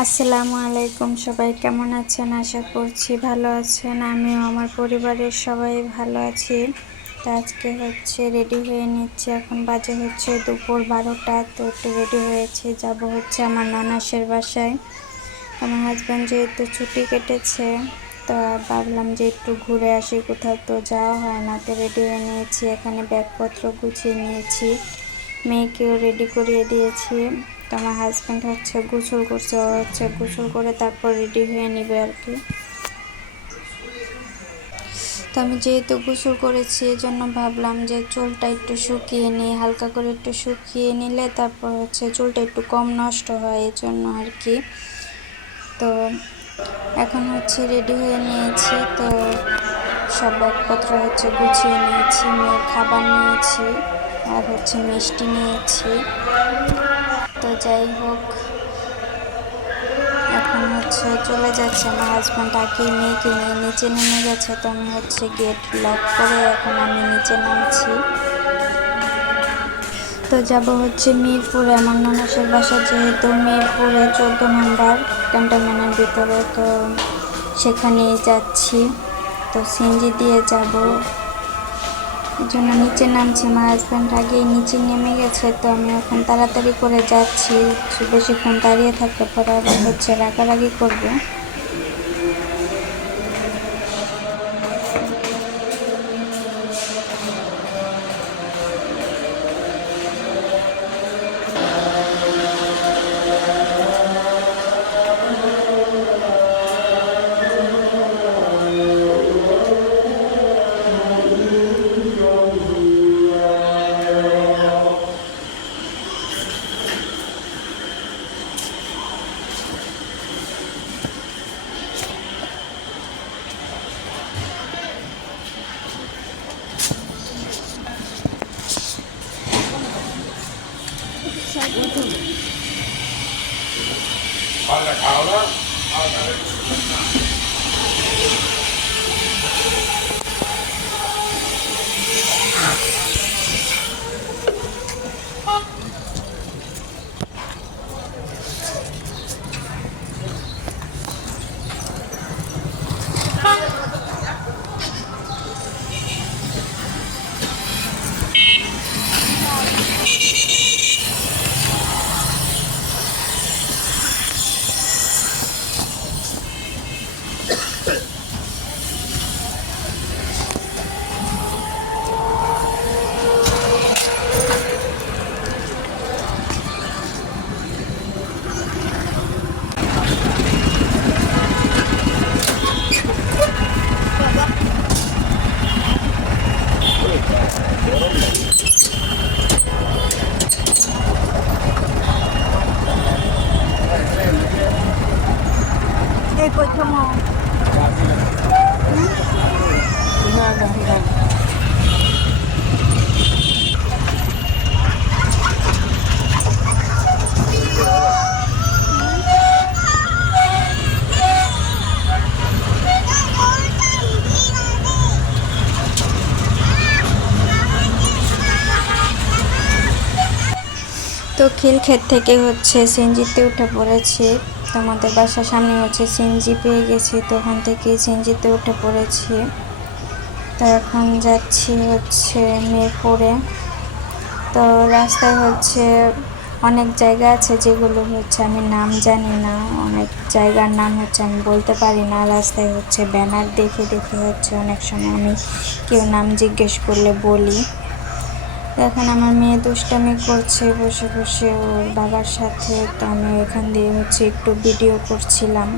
আসসালামু আলাইকুম, সবাই কেমন আছেন? আশা করছি ভালো আছেন। আমিও, আমার পরিবারের সবাই ভালো আছি। তো আজকে হচ্ছে রেডি হয়ে নিচ্ছে। এখন বাজে হচ্ছে দুপুর বারোটা। তো একটু রেডি হয়েছে। যাব হচ্ছে আমার ননাসের বাসায়। আমার হাজব্যান্ড যেহেতু ছুটি কেটেছে, তো ভাবলাম যে একটু ঘুরে আসি কোথাও। তো যাওয়া হয় না, তো রেডি হয়ে নিয়েছি। এখানে ব্যাগপত্র গুছিয়ে নিয়েছি। মেয়েকেও রেডি করিয়ে দিয়েছি। তো আমার হাজব্যান্ড হচ্ছে, গোসল করছে হচ্ছে গোসল করে তারপর রেডি হয়ে নেবে আর কি। তো আমি যেহেতু গোসল করেছি এই জন্য ভাবলাম যে চুলটা একটু শুকিয়ে নিই, হালকা করে একটু শুকিয়ে নিলে তারপর হচ্ছে চুলটা একটু কম নষ্ট হয় এই জন্য আর কি। তো এখন হচ্ছে রেডি হয়ে নিয়েছি, তো সব ব্যাগপত্র হচ্ছে গুছিয়ে নিয়েছি, মেয়ের খাবার নিয়েছি, আর হচ্ছে মিষ্টি নিয়েছি। তো যাই হোক, এখন হচ্ছে চলে যাচ্ছে আমার হাজব্যান্ড আগে নিয়ে কিনে নিচে নেমে গেছে, তো আমি হচ্ছে গেট লক করে এখন আমি নিচে নামছি। তো যাব হচ্ছে মিরপুরে, আমার ননাসের বাসা যেহেতু মিরপুরে চোদ্দ নম্বর ক্যান্টনমেন্টের ভিতরে, তো সেখানেই যাচ্ছি। তো সিঞ্জি দিয়ে যাব। জন্য নিচে নামছি আমার হাজব্যান্ড আগেই নিচে নেমে গেছে, তো আমি এখন তাড়াতাড়ি করে যাচ্ছি। বেশিক্ষণ দাঁড়িয়ে থাকতে পারে আবার হচ্ছে রাগারাগি করব। তো খিলক্ষেত থেকে হচ্ছে সিনজিতে উঠে পড়েছি। তো আমাদের বাসার সামনে হচ্ছে সিনজি পেয়ে গেছি, তো ওখান থেকে সিনজিতে উঠে পড়েছি। তো এখন যাচ্ছি হচ্ছে মিরপুরে। তো রাস্তায় হচ্ছে অনেক জায়গা আছে যেগুলো হচ্ছে আমি নাম জানি না, অনেক জায়গার নাম হচ্ছে আমি বলতে পারি না। রাস্তায় হচ্ছে ব্যানার দেখে দেখে হচ্ছে অনেক সময় আমি কেউ নাম জিজ্ঞেস করলে বলি। এখন আমার মেয়ে দুষ্টামি করছে, বসে বসে ওর বাবার সাথে। তো আমি এখান দিয়ে হচ্ছে একটু ভিডিও করছিলাম।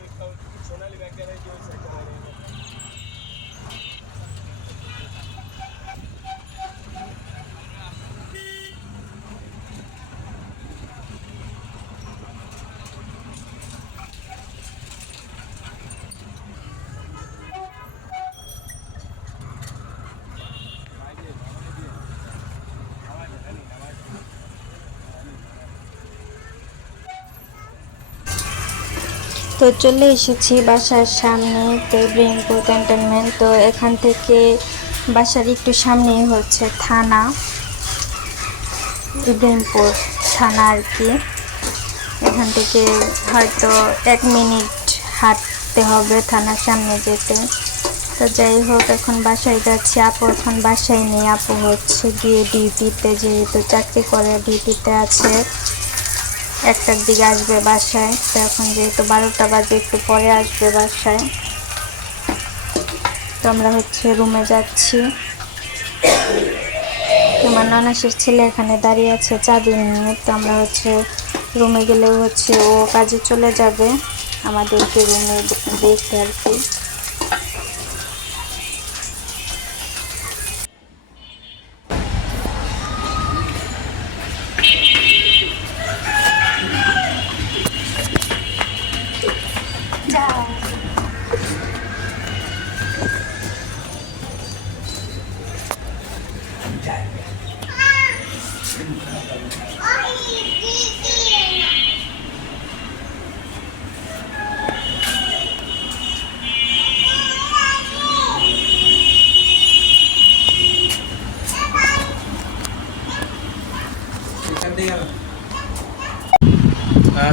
ডিসকাউন্ট সোনালী ব্যাংকের তো চলে এসেছি বাসার সামনে, তো ইব্রাহিমপুর ক্যান্টনমেন্ট তো এখান থেকে বাসার একটু সামনেই হচ্ছে থানা ইব্রাহিমপুর থানা আর কি। এখান থেকে হয়তো এক মিনিট হাঁটতে হবে থানার সামনে যেতে। তো যাই হোক, এখন বাসায় যাচ্ছি। আপু এখন বাসায় নেই। আপু হচ্ছে গিয়ে ডিউটিতে যেহেতু চাকরি করে ডিউটিতে আছে। একটার দিকে আসবে বাসায়। তো এখন যেহেতু বারোটা বাজে, একটু পরে আসবে বাসায়। তো আমরা হচ্ছে রুমে যাচ্ছি। আমার নানাসের ছেলে এখানে দাঁড়িয়ে আছে চাবি নিয়ে। তো আমরা হচ্ছে রুমে গেলেও হচ্ছে ও কাজে চলে যাবে। আমাদেরকে রুমে দেখতে আর কি।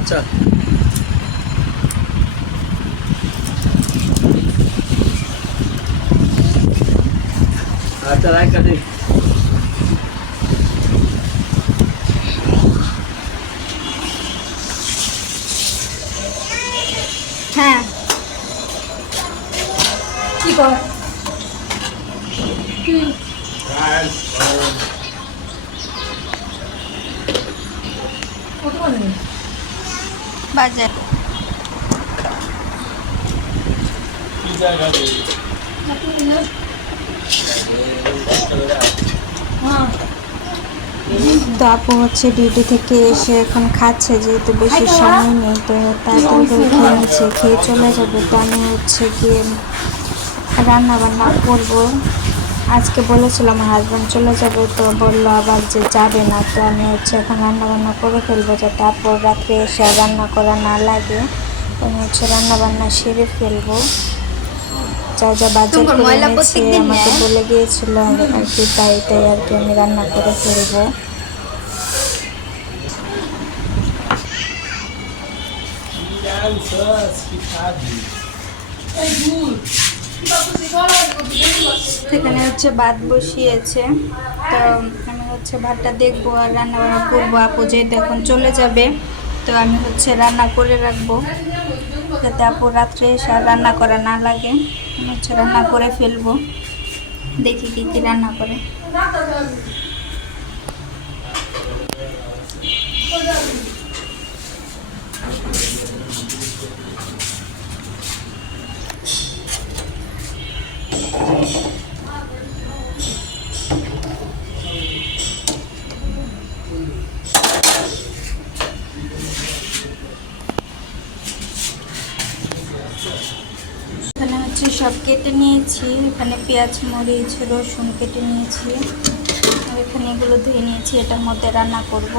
আচ্ছা। আচ্ছা রাখ কাটে। হ্যাঁ। কি কর? বাজার। তো আপু হচ্ছে ডিউটি থেকে এসে এখন খাচ্ছে যেহেতু বেশি সময় নেই তো তাড়াতাড়ি করে খেয়ে নিচ্ছে খেয়ে চলে যাবে। তো আমি হচ্ছে গিয়ে রান্না বান্না করব। আজকে বলেছিলাম আমার হাজব্যান্ড চলে যাবে তো বলল আবার যে যাবে না। তো আমি হচ্ছে এখন রান্নাবান্না করে ফেলব যাতে তারপর রাত্রে এসে রান্না করা না লাগে। আমি হচ্ছে রান্নাবান্না সেরে ফেলব। যা যা বাজার করে ময়লা আমাকে? বলে গিয়েছিল আর কি তাই তাই আর কি আমি রান্না করে ফেলব। সেখানে হচ্ছে ভাত বসিয়েছে। তো আমি হচ্ছে ভাতটা দেখব আর রান্না বান্না করব। আপু যেহেতু এখন চলে যাবে, তো আমি হচ্ছে রান্না করে রাখব। যাতে আপু রাত্রে এসে রান্না করা না লাগে। আমি হচ্ছে রান্না করে ফেলব। দেখি কি কি রান্না করে এখানে হচ্ছে সব কেটে নিয়েছি, এখানে পেঁয়াজ, মরিচ, রসুন কেটে নিয়েছি। এখানে এগুলো ধুয়ে নিয়েছি, এটার মধ্যে রান্না করব।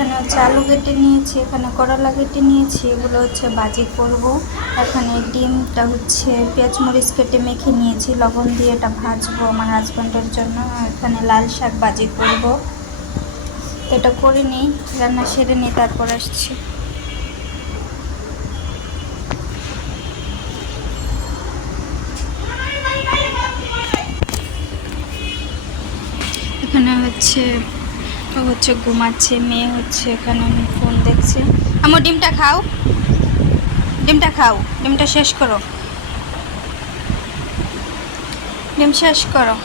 এখানে হচ্ছে আলু কেটে নিয়েছি, এখানে করলা কেটে নিয়েছি, এগুলো হচ্ছে বাজি করব। এখানে ডিমটা হচ্ছে পেঁয়াজ মরিচ কেটে মেখে নিয়েছি, লবণ দিয়ে এটা ভাজবো আমার হাজব্যান্ডের জন্য। এখানে লাল শাক বাজি করব। এটা করে নিই, রান্না সেরে নিই, তারপর আসছি। এখানে হচ্ছে হচ্ছে ঘুমাচ্ছে, মেয়ে হচ্ছে এখানে ফোন দেখছে। আমার ডিমটা খাও। ডিমটা খাও, ডিমটা শেষ করো। ডিম শেষ করো।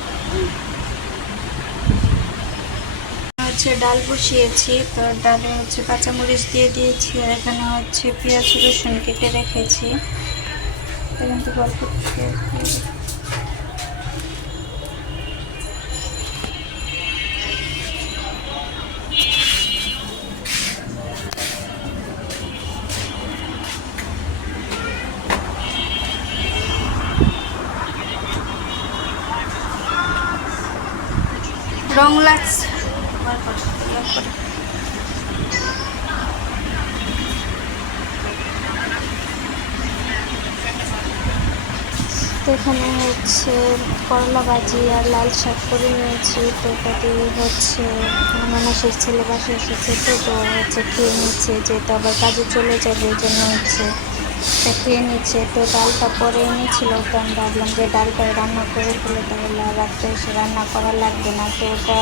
হচ্ছে ডাল বসিয়েছি, তো ডালে হচ্ছে কাঁচামরিচ দিয়ে দিয়েছি, আর এখানে হচ্ছে পেঁয়াজ রসুন কেটে রেখেছি। এখান থেকে অল্প এখানে হচ্ছে করলা ভাজি আর লাল শাক করে নিয়েছি। তো তাতে হচ্ছে মানুষের ছেলে বাসা এসেছে তো তো হচ্ছে খেয়ে নিচ্ছে যেহেতু আবার কাজে চলে যাবে এই জন্য হচ্ছে তা খেয়ে নিচ্ছে। তো ডালটা পরে এনেছিল তো আমি ভাবলাম যে ডালটা রান্না করে ফেলে তাহলে আর রাত্রে এসে রান্না করা লাগবে না। তো ওটা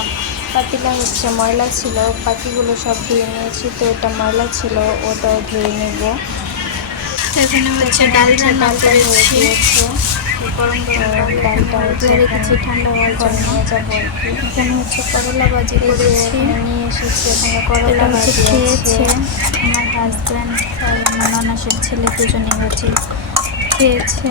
পাতিলা হচ্ছে ময়লা ছিল বাকিগুলো সব ধুয়ে নিয়েছি তো ওটা ময়লা ছিল ওটাও ধুয়ে নেব। এখানে হচ্ছে ডাল রান্না করেছি। গরম গরম ডালটা ধুয়ে এখানে হচ্ছে করলা ভাজি নিয়ে এসেছি এখানে করলা ভাজি আমার হাজব্যান্ড আর আমার ননাসের ছেলে দুজনে হচ্ছে খেয়েছে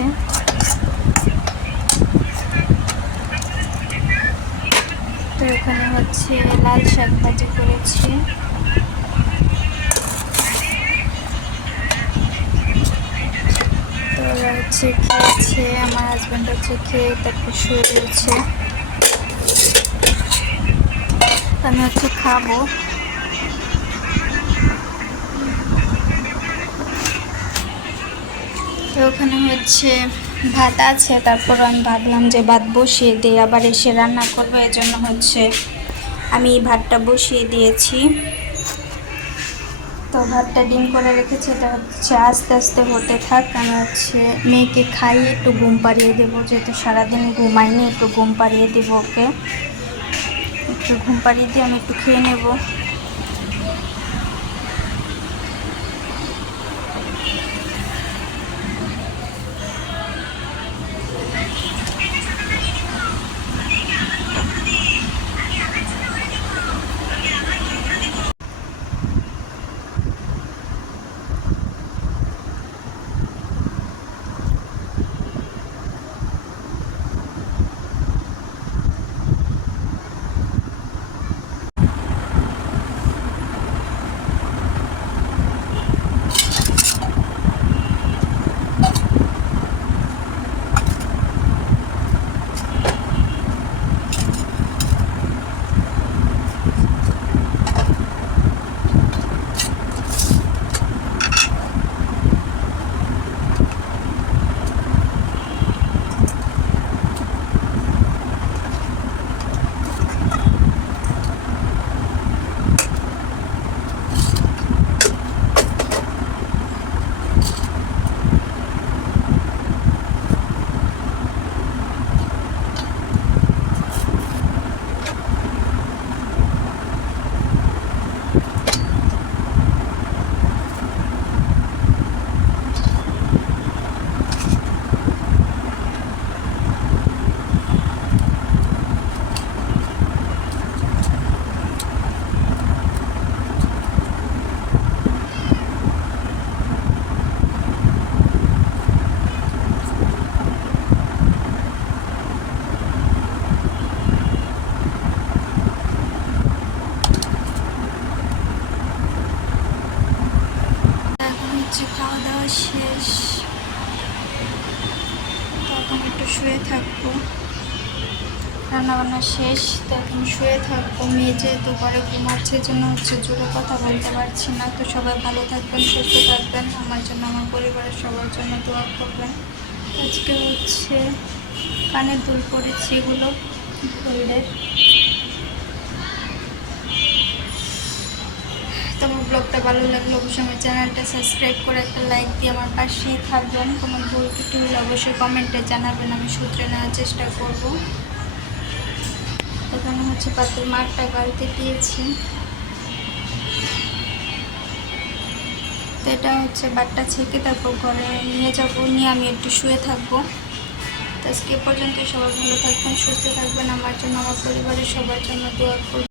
তো এখানে হচ্ছে লাল শাক ভাজি করেছি তো ওরা হচ্ছে খেয়েছে আমার হাজব্যান্ড হচ্ছে খেয়ে তারপর শুয়ে রয়েছে। আমি হচ্ছে খাব। তো ওখানে হচ্ছে ভাত আছে, তারপর আমি ভাবলাম যে ভাত বসিয়ে দিই, আবার এসে রান্না করব এই জন্য হচ্ছে আমি ভাতটা বসিয়ে দিয়েছি। তো ভাতটা ডিম করে রেখেছি, এটা হচ্ছে আস্তে আস্তে হতে থাক। আমি হচ্ছে মেয়েকে খাইয়ে একটু ঘুম পাড়িয়ে দেবো, যেহেতু সারাদিন ঘুমাইনি, একটু ঘুম পাড়িয়ে দেবো ওকে। একটু ঘুম পাড়িয়ে দিয়ে আমি একটু খেয়ে নেব। শেষ তো এখন শুয়ে থাকব। মেয়ে যেহেতু পরে ঘুমাচ্ছে, জন্য হচ্ছে জোরে কথা বলতে পারছি না। তো সবাই ভালো থাকবেন, সুস্থ থাকবেন। আমার জন্য, আমার পরিবারের সবার জন্য দোয়া করবেন। আজকে হচ্ছে কানের দুল পরেছি এগুলো গোল্ডের তো আমার ব্লগটা ভালো লাগলে অবশ্যই আমার চ্যানেলটা সাবস্ক্রাইব করে একটা লাইক দিয়ে আমার পাশেই থাকবেন। কোনো ভুল ত্রুটি হলে অবশ্যই কমেন্টে জানাবেন, আমি সূত্রে নেওয়ার চেষ্টা করব। এখানে হচ্ছে পাত্রের মাঠটা গাড়িতে দিয়েছি তো এটা হচ্ছে বাটটা ছেঁকে তারপর ঘরে নিয়ে যাব, নিয়ে আমি একটু শুয়ে থাকব। তো আজকে পর্যন্ত সবাই ভালো থাকবেন, সুস্থ থাকবেন। আমার জন্য, আমার পরিবারের সবার জন্য দোয়া করবেন